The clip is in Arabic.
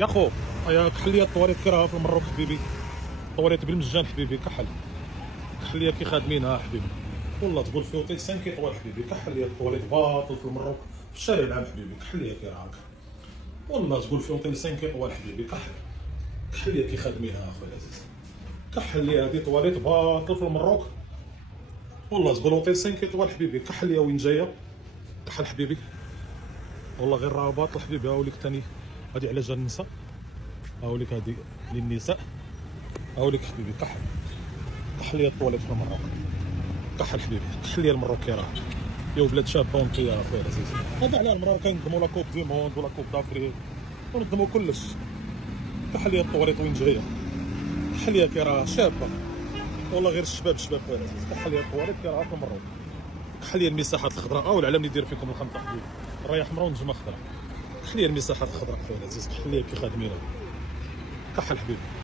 يا خو يا كحل ليا الطواليت كي راها في المروك حبيبي، الطواليت بالمجان حبيبي، كحل ليا كي خادمينها حبيبي، والله تقول في اوتيل 5 ايطوال حبيبي، كحل ليا الطواليت باطل في المروك في الشارع العام حبيبي، كحل ليا كي راك، والله تقول في اوتيل 5 ايطوال حبيبي، كحل ليا كي خادمينها اخويا العزيز، كحل ليا هادي طواليت باطل في المروك، والله تقول اوتيل 5 ايطوال حبيبي، كحل ليا وين جايه، كحل حبيبي، والله غير راه باطل حبيبي. هاوليك ثاني هادي على جال النساء، هاوليك هادي للنساء، هاوليك حبيبي، كحل ليا الطواليت في المروك، كحل حبيبي، كحل ليا المروك راه يا ولاد شابه ونقيه يا اخويا العزيز. هذا على المراه كنقدموا لا كوب دي موند ولا كوب دافريك ونقدموا كلش، كحل ليا الطواليت وين جايه، كحل ليا كي راه شابه، والله غير الشباب خويا العزيز، كحل ليا الطواليت كي راه في المروك، كحل ليا المساحات الخضراء، او العلم اللي يدير فيكم الخنطه حبيبي، رايه حمراء ونجمه خضراء، كحل ليا المساحات الخضراء خويا العزيز، كحل ليا كي خادمينها، كحل حبيبي.